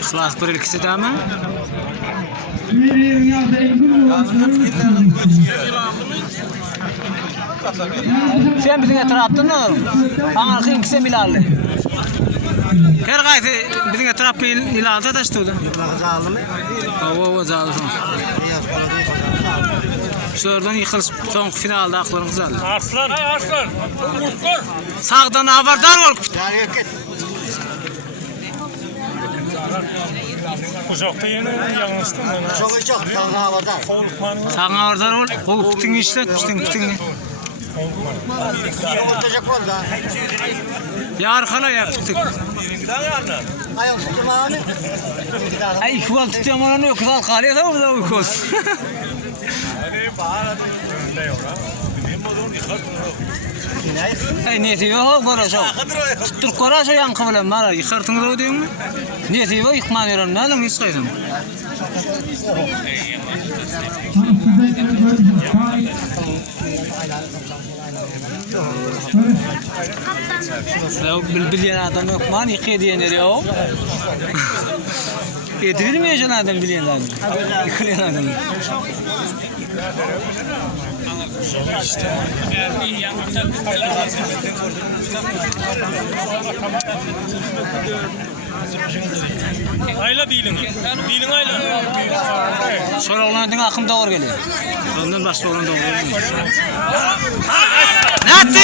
İhlas bir ikisi de mi? Sen bizim etraftan mı? Bana kıyım kise milalli. Her gayet bizim etrafı ilalda da işte o da. O zalı. Şuradan yıkılış son finalda aklarımız aldı. Arslan. Arslan. Sağdan haberdar ol. Uzakta yine yanlıştım. Çok sana haberdar. Sağdan haberdar ol. Kovup bitin işte. Bitin. Olacak var da. Ya arkana ya bitin. Ayağım tuttum abi. Ay kuval tutuyorum onu yok. Kızal kalıyor da orada uykuyoruz. Ay niyeti yok barışa. Tuttur koraşa yankı bilen bana yıkartın da ödeyim mi? Niyeti yok yıkman yaran ne alın hiç kaydım. Bilyen adam yok man yıkıyor diyenler yok. Edilmiyor adam bilyen adam. Yıkılayan adam. Ayla değilin. Değilin ayla. Sonra olanın akım doğru geliyor. Ondan başka olan doğru geliyor. Ne yaptı?